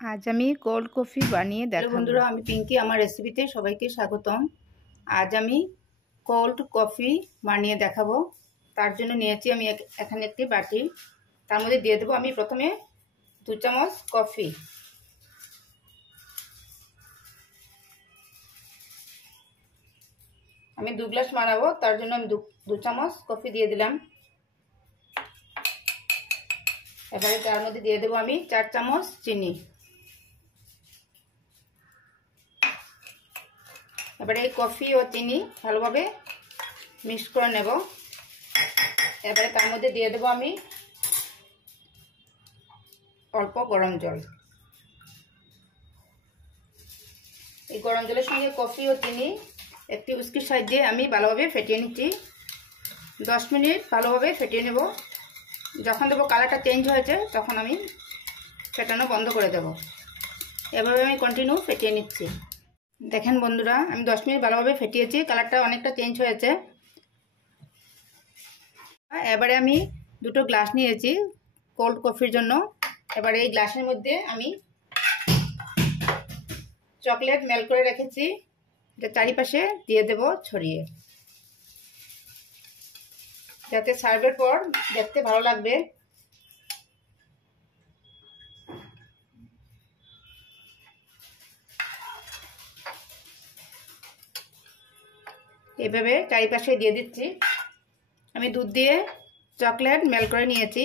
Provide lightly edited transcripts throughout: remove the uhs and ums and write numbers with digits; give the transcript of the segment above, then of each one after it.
আজ আমি cold coffee বানিয়ে দেখাবো। বন্ধুরা, আমি পিঙ্কি, আমার রেসিপিতে সবাইকে স্বাগতম। আজ আমি কোল্ড কফি বানিয়ে দেখাবো। তার জন্য নিয়েছি আমি এখানে একটি বাটি। তার মধ্যে দিয়ে দেবো আমি প্রথমে 2 চামচ কফি। আমি 2 গ্লাস বানাবো, তার জন্য আমি 2 চামচ কফি দিয়ে দিলাম। এবারে তার মধ্যে দিয়ে দেবো আমি 4 চামচ চিনি। এবারে এই কফি ও চিনি ভালোভাবে মিক্স করে নেব। এবারে তার মধ্যে দিয়ে দেবো আমি অল্প গরম জল। এই গরম জলের সঙ্গে কফি ও চিনি একটি উস্কির সাহায্যে আমি ভালোভাবে ফেটিয়ে নিচ্ছি। 10 মিনিট ভালোভাবে ফেটিয়ে নেব। যখন দেবো কালারটা চেঞ্জ হয়েছে তখন আমি ফেটানো বন্ধ করে দেব। এভাবে আমি কন্টিনিউ ফেটিয়ে নিচ্ছি। দেখেন বন্ধুরা, আমি 10 মিনিট ভালোভাবে ফেটিয়েছি, কালারটা অনেকটা চেঞ্জ হয়েছে। এবারে আমি 2টো গ্লাস নিয়েছি কোল্ড কফির জন্য। এবারে এই গ্লাসের মধ্যে আমি চকলেট মেল্ট করে রেখেছি, এটা চারিপাশে দিয়ে দেব ছড়িয়ে, যাতে সার্ভের পর দেখতে ভালো লাগবে। এভাবে চারিপাশে দিয়ে দিচ্ছি। আমি দুধ দিয়ে চকলেট মেল্ট করে নিয়েছি।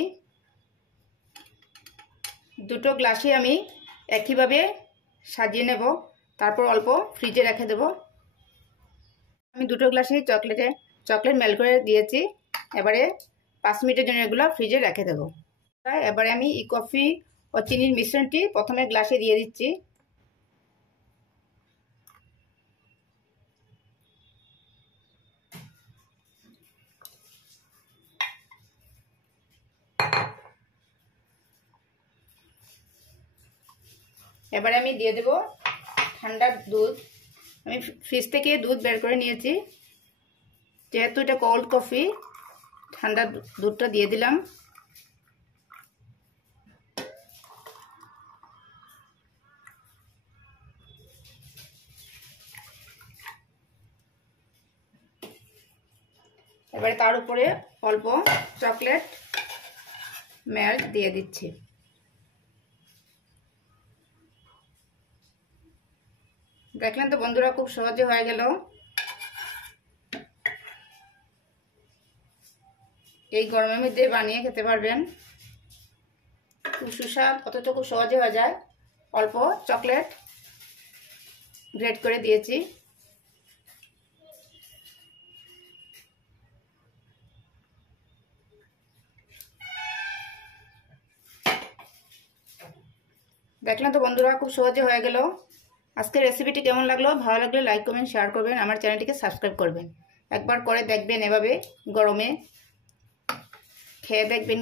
2টো গ্লাসে আমি একইভাবে সাজিয়ে নেব, তারপর অল্প ফ্রিজে রেখে দেব। আমি 2টো গ্লাসে চকলেট মেল্ট করে দিয়েছি। এবারে 5 মিনিটের জন্য এগুলো ফ্রিজে রেখে দেব। এবারে আমি এই কফি ও চিনির মিশ্রণটি প্রথমে গ্লাসে দিয়ে দিচ্ছি। এবারে আমি দিয়ে দেব ঠান্ডা দুধ। আমি ফ্রিজ থেকে দুধ বের করে নিয়েছি, যেহেতু এটা কোল্ড কফি, ঠান্ডা দুধটা দিয়ে দিলাম। এবারে তার উপরে অল্প চকলেট মেল্ট দিয়ে দিচ্ছি। দেখলেন তো বন্ধুরা, খুব সহজে হয়ে গেল। এই গরমের মধ্যে বানিয়ে খেতে পারবেন, খুব সুস্বাদ, অথচ খুব সহজে হয়ে যায়। অল্প চকলেট গ্রেট করে দিয়েছি। দেখলেন তো বন্ধুরা, খুব সহজে হয়ে গেল। আজকের রেসিপিটি কেমন লাগলো? ভালো লাগলে লাইক কমেন্ট শেয়ার করবেন, আমার চ্যানেলটিকে সাবস্ক্রাইব করবেন। একবার করে দেখবেন, এভাবে গরমে খেয়ে দেখবেন।